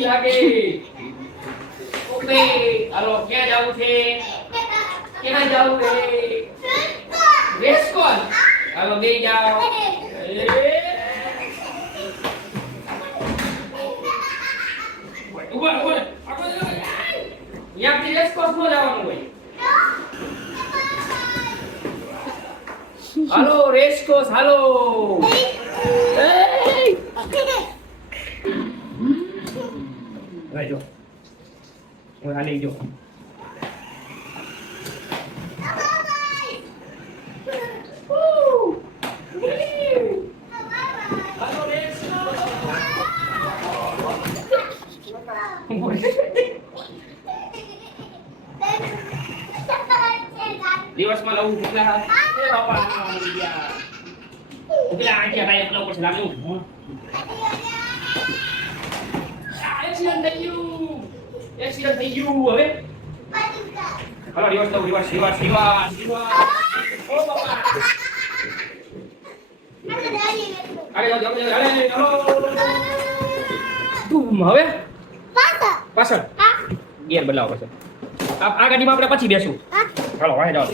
લાગે ઓકે હાલો ક્યાં જાવું છે ક્યાં જાવું છે રેસકોર્સ હાલો બે જાઓ ઉભા ઉભા યાથી રેસકોર્સ નો જવાનું હોય હાલો રેસકોર્સ હાલો જો હું આ લઈ જો દિવસમાં લઉં કેટલા એ બાપા પેલા આંટી હતા એકલા ઉપર લાવ્યું એક્સિડન્ટ થઈ ગયું હવે હાલો રિવર્સ ઓ બાપા આગળ જાઓ તું હવે પાછળ ગિયર બદલાવો પાછળ આ ગાડીમાં આપણે પછી બેસું હાલો વાહે જાઓ